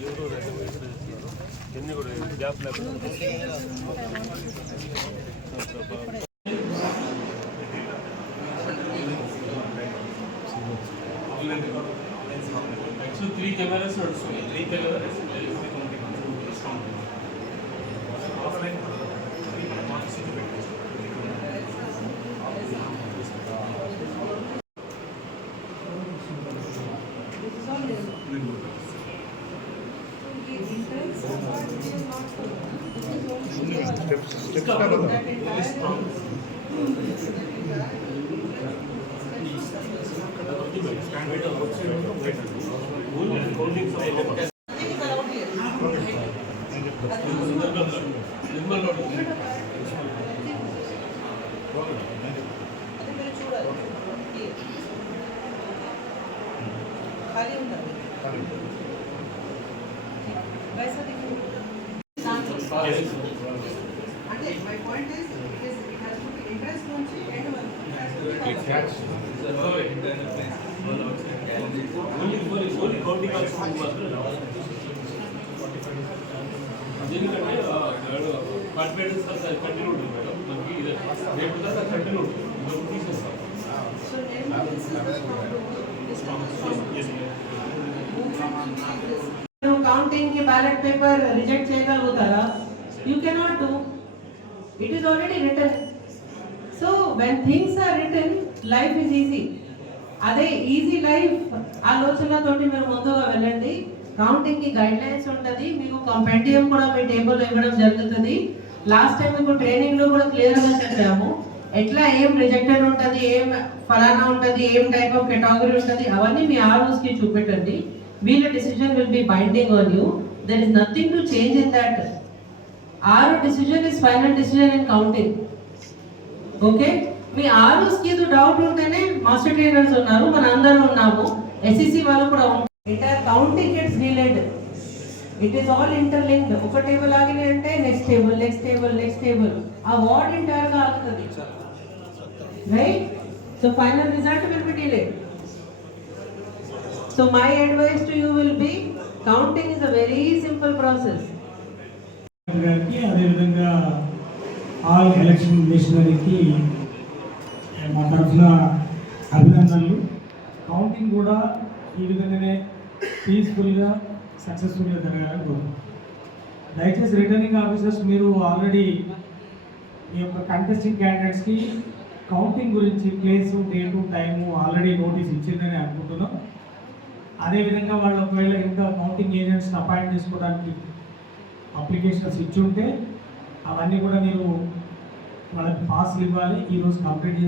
ఎవరు రెండు వయసులు ఎన్ని కూడా గ్యాప్ లేకుండా సో త్రీ కెమెరాస్ నడుస్తున్నాయి త్రీ కెమెరాస్ ఆఫ్లైన్ Holdings ఖాళీ ఉండాలి వైసా అంటే my point is it is it has to be interest నుంచి ఎండ్ వరకు ఓన్లీ ఓన్లీ ఓన్లీ కౌంటింగ్ మాత్రం దీనికంటే కాన్ఫిడెన్స్ కంటిన్యూ ఉంటుంది మేడం మనకి ఇది రేపు దాకా కంటిన్యూ ఉంటుంది మనం తీసేస్తాం బ్యాలెట్ పేపర్ రిజెక్ట్ చేయగలుగుతారా? You cannot do it is already return so when things are return life is easy అదే ఈజీ లైఫ్ ఆలోచనతోటి మీరు ముందుగా వెళ్ళండి. కౌంటింగ్కి గైడ్ లైన్స్ ఉంటుంది. మీకు కంపెండియం కూడా మీ టేబుల్ ఇవ్వడం జరుగుతుంది. లాస్ట్ టైం మీకు ట్రైనింగ్లో కూడా క్లియర్గా చెప్పాము. ఎట్లా ఏం రిజెక్టెడ్ ఉంటుంది ఏం ఫలానా ఉంటుంది ఏం టైప్ ఆఫ్ కేటగిరీ ఉంటుంది అవన్నీ మీ ఆర్ఓస్ చూపెట్టండి. వీళ్ళ decision will be binding on you there is nothing to change in that RO decision is final decision in counting okay మీ ఆరు స్కీదు డౌట్ ఉంటేనే మాస్టర్ ట్రైనర్స్ ఉన్నారు మన అందరం ఉన్నాము ఎస్ఈసి వాళ్ళు కూడా entire counting it's related it is all interlinked ఒక టేబుల్ ఆగిన అంటే next table next table next table ఆ వార్డ్ ఎంటైర్గా ఆగుతుంది. Right so final result will be delayed so my advice to you will be counting is a very simple process గారికి అదేవిధంగా all election మిషనరీకి మా తరఫున అభినందనలు. కౌంటింగ్ కూడా ఈ విధంగానే పీస్ఫుల్గా సక్సెస్ఫుల్గా జరగాలని కోరుకుంటున్నాను దయచేసి రిటర్నింగ్ ఆఫీసర్స్ మీరు ఆల్రెడీ మీ యొక్క కంటెస్టింగ్ క్యాండిడేట్స్కి కౌంటింగ్ గురించి place date time already notice ఇచ్చిందని అనుకుంటున్నాం. అదేవిధంగా వాళ్ళు ఒకవేళ ఇంకా మౌంటింగ్ ఏజెంట్స్ని అపాయింట్ చేసుకోవడానికి అప్లికేషన్స్ ఇచ్చి ఉంటే అవన్నీ కూడా మీరు వాళ్ళకి పాస్లు ఇవ్వాలి ఈరోజు కంప్లీట్ చేసి